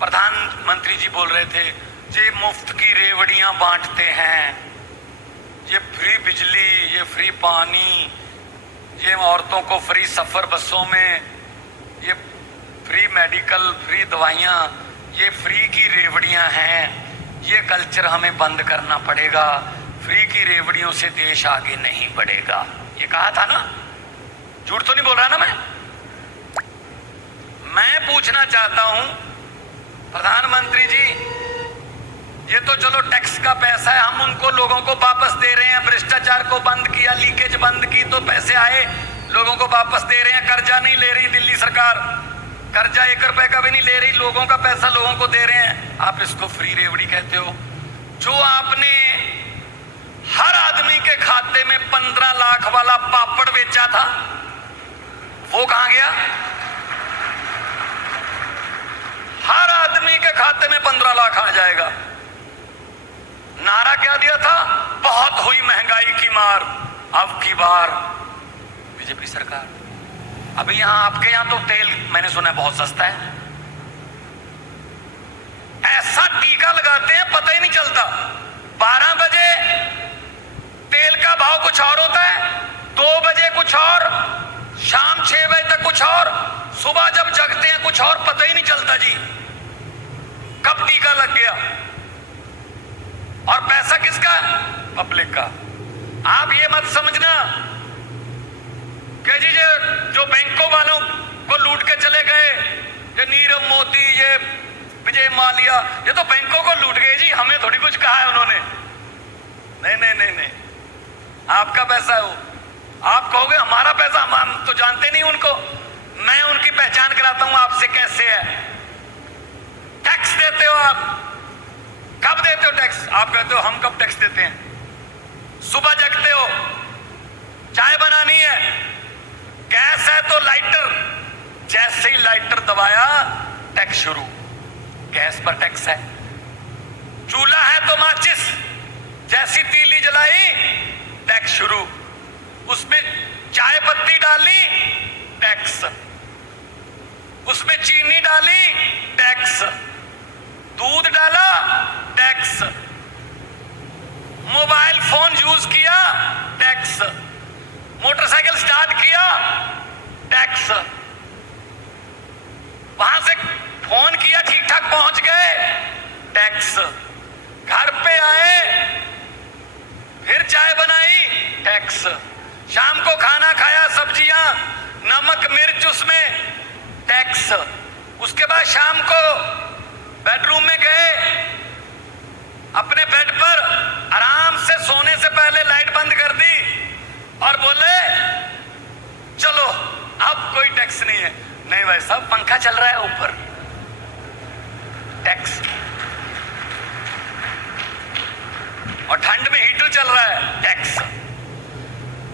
प्रधानमंत्री जी बोल रहे थे ये मुफ्त की रेवड़ियां बांटते हैं, ये फ्री बिजली, ये फ्री पानी, ये औरतों को फ्री सफर बसों में, ये फ्री मेडिकल, फ्री दवाइयां, ये फ्री की रेवड़ियां हैं। ये कल्चर हमें बंद करना पड़ेगा। फ्री की रेवड़ियों से देश आगे नहीं बढ़ेगा। ये कहा था ना, झूठ तो नहीं बोल रहा ना मैं पूछना चाहता हूं प्रधानमंत्री जी, ये तो चलो टैक्स का पैसा है, हम उनको लोगों को वापस दे रहे हैं। भ्रष्टाचार को बंद किया, लीकेज बंद की तो पैसे आए, लोगों को वापस दे रहे हैं। कर्जा नहीं ले रही दिल्ली सरकार, कर्जा 1 रुपए का भी नहीं ले रही, लोगों का पैसा लोगों को दे रहे हैं। आप इसको फ्री रेवड़ी कहते हो? जो आपने हर आदमी के खाते में 15 लाख वाला पापड़ बेचा था, वो कहां गया? हर आदमी के खाते में 15 लाख आ जाएगा। नारा क्या दिया था? बहुत हुई महंगाई की मार, अब की बार बीजेपी सरकार। अभी यहां आपके यहां तो तेल मैंने सुना है बहुत सस्ता है। ऐसा टीका लगाते हैं पता ही नहीं चलता। 12 बजे तेल का भाव कुछ और होता है, 2 बजे कुछ और, शाम 6 बजे तक कुछ और, सुबह जब जगते हैं कुछ और, पता ही नहीं चलता जी कब टीका लग गया। और पैसा किसका? पब्लिक का। आप ये मत समझना कि जी जो बैंकों वालों को लूट के चले गए, ये नीरव मोदी, ये विजय माल्या, ये तो बैंकों को लूट गए जी, हमें थोड़ी कुछ कहा है उन्होंने। नहीं नहीं नहीं नहीं, आपका पैसा है वो। आप कहोगे हमारा पैसा, हम तो जानते नहीं उनको। मैं उनकी पहचान कराता हूं आपसे कैसे है। टैक्स देते हो आप, कब देते हो टैक्स? आप कहते हो हम कब टैक्स देते हैं? सुबह जगते हो, चाय बनानी है, गैस है तो लाइटर, जैसे ही लाइटर दबाया टैक्स शुरू, गैस पर टैक्स है। चूल्हा है तो माचिस, जैसी तीली जलाई टैक्स शुरू, उसमें चाय पत्ती डाली टैक्स, उसमें चीनी डाली टैक्स, दूध डाला टैक्स, मोबाइल फोन यूज किया टैक्स, मोटरसाइकिल स्टार्ट किया टैक्स, वहां से फोन किया ठीक ठाक पहुंच गए टैक्स, घर पे आए फिर चाय बनाई टैक्स, शाम को खाना खाया, सब्जियां, नमक मिर्च उसमें टैक्स, उसके बाद शाम को बेडरूम में गए, अपने बेड पर आराम से सोने से पहले लाइट बंद कर दी और बोले चलो अब कोई टैक्स नहीं है। नहीं भाई साहब, पंखा चल रहा है ऊपर, टैक्स, और ठंड में हीटर चल रहा है, टैक्स।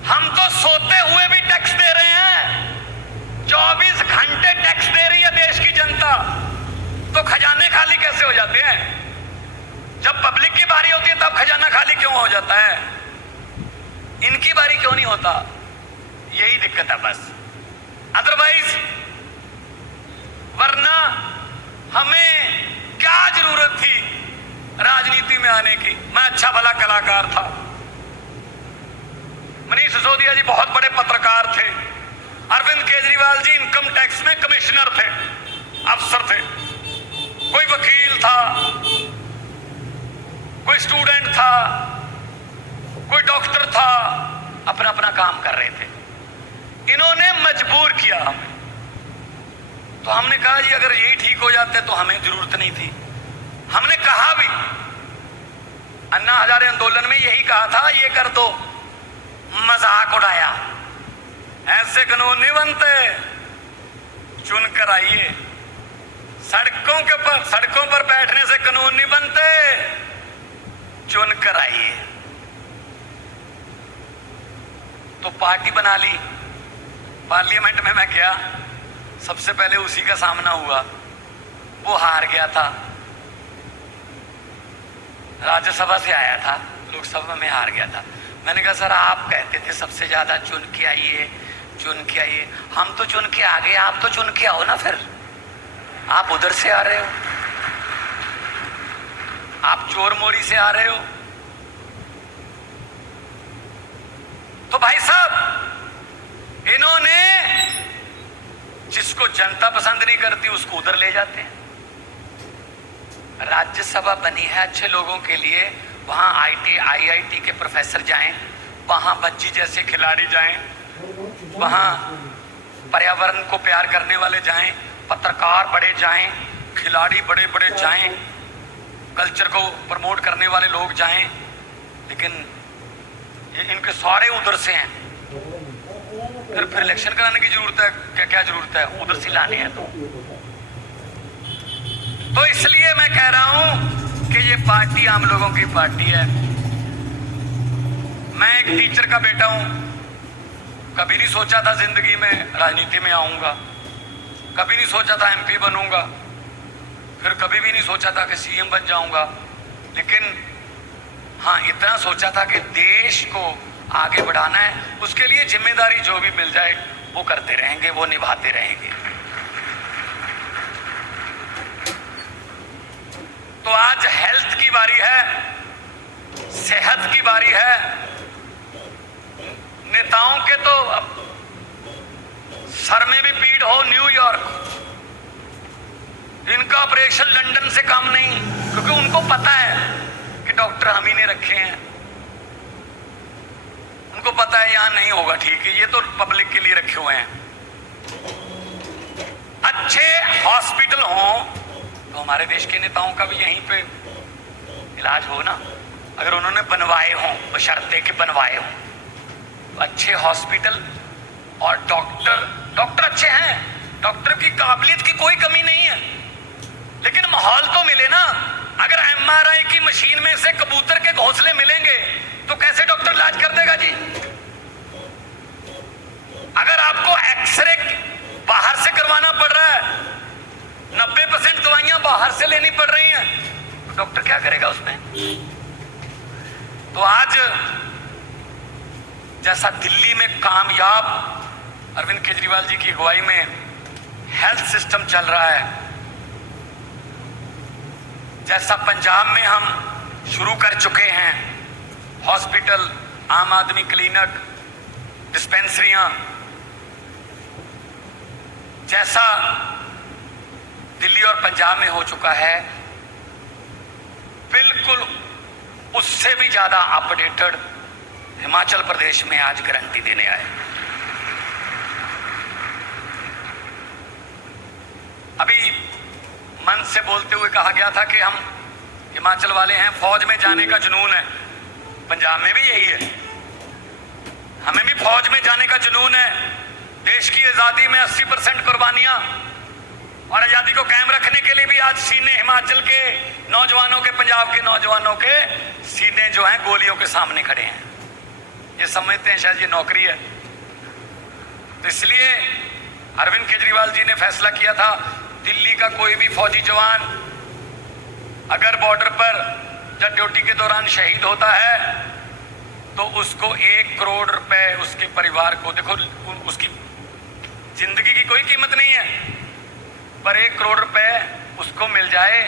हम तो सोते हुए भी टैक्स दे रहे हैं। 24 घंटे टैक्स दे रही है देश की जनता, तो खजाने खाली कैसे हो जाते हैं? जब पब्लिक की बारी होती है तब खजाना खाली क्यों हो जाता है? इनकी बारी क्यों नहीं होता? यही दिक्कत है बस। अदरवाइज वरना हमें क्या जरूरत थी राजनीति में आने की? मैं अच्छा भला कलाकार था। मनीष सिसोदिया जी बहुत बड़े पत्रकार थे। अरविंद केजरीवाल जी इनकम टैक्स में कमिश्नर थे, अफसर थे। कोई वकील था, कोई स्टूडेंट था, कोई डॉक्टर था, अपना अपना काम कर रहे थे। इन्होंने मजबूर किया हमें, तो हमने कहा जी अगर यही ठीक हो जाते तो हमें जरूरत नहीं थी। हमने कहा भी, अन्ना हजारे आंदोलन में यही कहा था, ये कर दो, मजाक उड़ाया, ऐसे कानून नहीं बनते, चुन कर आइए। सड़कों पर बैठने से कानून नहीं बनते, चुन कर आइए। तो पार्टी बना ली। पार्लियामेंट में मैं गया, सबसे पहले उसी का सामना हुआ, वो हार गया था। राज्यसभा से आया था, लोकसभा में हार गया था। मैंने कहा सर आप कहते थे सबसे ज्यादा चुन के आइए, चुन के आइए। हम तो चुन के आ गए, आप तो चुन के आओ ना। फिर आप उधर से आ रहे हो, आप चोर मोरी से आ रहे हो। तो भाई साहब, इन्होंने जिसको जनता पसंद नहीं करती उसको उधर ले जाते हैं। राज्यसभा बनी है अच्छे लोगों के लिए, वहां IIT के प्रोफेसर जाएं, वहां बच्ची जैसे खिलाड़ी जाएं, वहां पर्यावरण को प्यार करने वाले जाएं, पत्रकार बड़े जाएं, खिलाड़ी बड़े बड़े जाएं, कल्चर को प्रमोट करने वाले लोग जाएं। लेकिन ये इनके सारे उधर से हैं। फिर इलेक्शन कराने की जरूरत है क्या? क्या जरूरत है? उधर से लाने हैं। तो इसलिए मैं कह रहा हूं कि ये पार्टी आम लोगों की पार्टी है। मैं एक टीचर का बेटा हूं, कभी नहीं सोचा था जिंदगी में राजनीति में आऊंगा, कभी नहीं सोचा था MP बनूंगा, फिर कभी भी नहीं सोचा था कि CM बन जाऊंगा। लेकिन हाँ, इतना सोचा था कि देश को आगे बढ़ाना है, उसके लिए जिम्मेदारी जो भी मिल जाए वो करते रहेंगे, वो निभाते रहेंगे। तो आज हेल्थ की बारी है, सेहत की बारी है। नेताओं के तो सर में भी पीड़ हो न्यूयॉर्क, इनका ऑपरेशन लंदन से कम नहीं, क्योंकि उनको पता है कि डॉक्टर हम ही ने रखे हैं। उनको पता है यहां नहीं होगा, ठीक है, ये तो पब्लिक के लिए रखे हुए हैं। अच्छे हॉस्पिटल हों तो हमारे देश के नेताओं का भी यहीं पे इलाज हो ना। अगर उन्होंने बनवाए हों, बशर्ते कि बनवाए हों, तो अच्छे हॉस्पिटल और डॉक्टर अच्छे हैं, डॉक्टर की काबिलियत की कोई कमी नहीं है, लेकिन माहौल तो मिले ना। अगर MRI की मशीन में से कबूतर के घोंसले मिलेंगे तो कैसे डॉक्टर इलाज कर देगा जी? अगर आपको एक्सरे बाहर से करवाना पड़ रहा है, 90% दवाइयां बाहर से लेनी पड़ रही हैं, तो डॉक्टर क्या करेगा उसमें? तो आज जैसा दिल्ली में कामयाब अरविंद केजरीवाल जी की अगुवाई में हेल्थ सिस्टम चल रहा है, जैसा पंजाब में हम शुरू कर चुके हैं, हॉस्पिटल, आम आदमी क्लिनिक, डिस्पेंसरियां, जैसा दिल्ली और पंजाब में हो चुका है, बिल्कुल उससे भी ज्यादा अपडेटेड हिमाचल प्रदेश में आज गारंटी देने आए। अभी मन से बोलते हुए कहा गया था कि हम हिमाचल वाले हैं, फौज में जाने का जुनून है। पंजाब में भी यही है, हमें भी फौज में जाने का जुनून है। देश की आजादी में 80% कुर्बानियां, और आजादी को कायम रखने के लिए भी आज सीने हिमाचल के नौजवानों के, पंजाब के नौजवानों के सीने जो हैं गोलियों के सामने खड़े हैं। ये समझते हैं शायद ये नौकरी है। तो इसलिए अरविंद केजरीवाल जी ने फैसला किया था, दिल्ली का कोई भी फौजी जवान अगर बॉर्डर पर जब ड्यूटी के दौरान शहीद होता है तो उसको 1 करोड़ रुपए उसके परिवार को, देखो उसकी जिंदगी की कोई कीमत नहीं है, पर 1 करोड़ रुपए उसको मिल जाए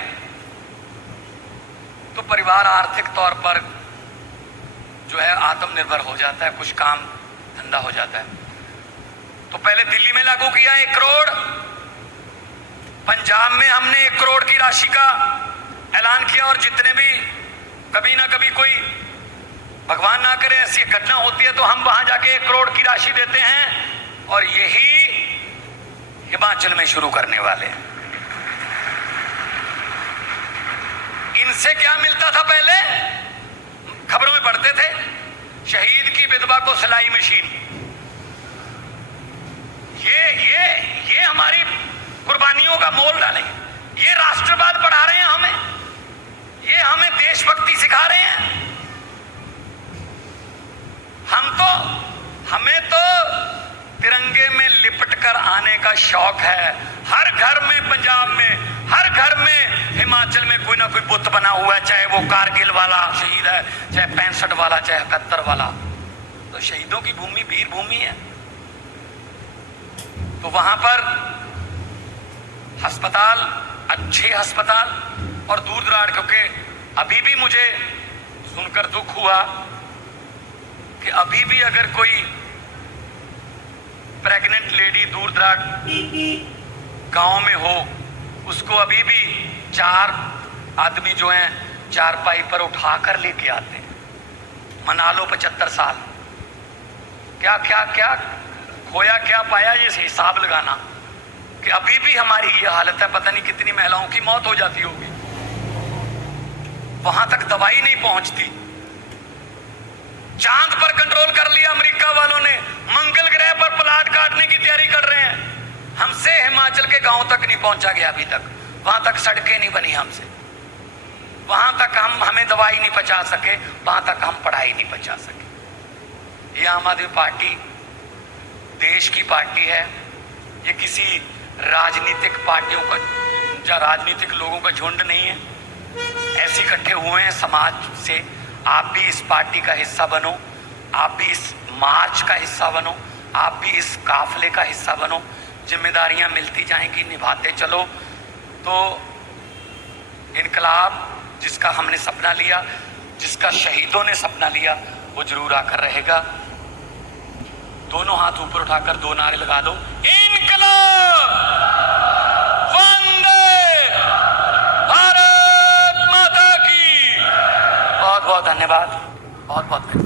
तो परिवार आर्थिक तौर पर जो है आत्मनिर्भर हो जाता है, कुछ काम धंधा हो जाता है। तो पहले दिल्ली में लागू किया 1 करोड़, पंजाब में हमने 1 करोड़ की राशि का ऐलान किया, और जितने भी कभी ना कभी कोई भगवान ना करे ऐसी घटना होती है तो हम वहां जाके 1 करोड़ की राशि देते हैं, और यही हिमाचल में शुरू करने वाले हैं। इनसे क्या मिलता था पहले? खबरों में पढ़ते थे, शहीद की विधवा को सिलाई मशीन। ये हमारी कुर्बानियों का मोल डालेंगे, ये राष्ट्रवाद पढ़ा रहे हैं हमें, ये हमें देशभक्ति सिखा रहे हैं। हमें तो तिरंगे में लिपट कर आने का शौक है। हर घर में, पंजाब में हर घर में, हिमाचल में कोई ना कोई बुत बना हुआ है, चाहे वो कारगिल वाला शहीद है, चाहे 65 वाला, चाहे 71 वाला। तो शहीदों की भूमि वीर भूमि है। तो वहां पर अस्पताल, अच्छे अस्पताल और दूर दराज, क्योंकि अभी भी मुझे सुनकर दुख हुआ कि अभी भी अगर कोई प्रेग्नेंट लेडी दूर दराज गांव में हो, उसको अभी भी 4 आदमी जो हैं चारपाई पर उठाकर लेके आते हैं। मना लो 75 साल, क्या क्या क्या खोया क्या पाया, ये हिसाब लगाना कि अभी भी हमारी ये हालत है। पता नहीं कितनी महिलाओं की मौत हो जाती होगी, वहां तक दवाई नहीं पहुंचती। चांद पर कंट्रोल कर लिया अमेरिका वालों ने, मंगल ग्रह पर प्लाट काटने की तैयारी कर रहे हैं। हमसे हिमाचल के गांव तक नहीं पहुंचा गया अभी तक, वहां तक सड़कें नहीं बनी हमसे, वहां तक हमें दवाई नहीं पहुंचा सके, वहां तक हम पढ़ाई नहीं पहुंचा सके। ये आम आदमी पार्टी देश की पार्टी है, ये किसी राजनीतिक पार्टियों का या राजनीतिक लोगों का झुंड नहीं है। ऐसे इकट्ठे हुए हैं समाज से। आप भी इस पार्टी का हिस्सा बनो, आप भी इस मार्च का हिस्सा बनो, आप भी इस काफिले का हिस्सा बनो। जिम्मेदारियां मिलती जाएंगी, निभाते चलो, तो इनकलाब जिसका हमने सपना लिया, जिसका शहीदों ने सपना लिया, वो जरूर आकर रहेगा। दोनों हाथ ऊपर उठाकर 2 नारे लगा दो, इनकलाब, वंदे भारत माता की। बहुत बहुत धन्यवाद, बहुत बहुत धन्यवाद।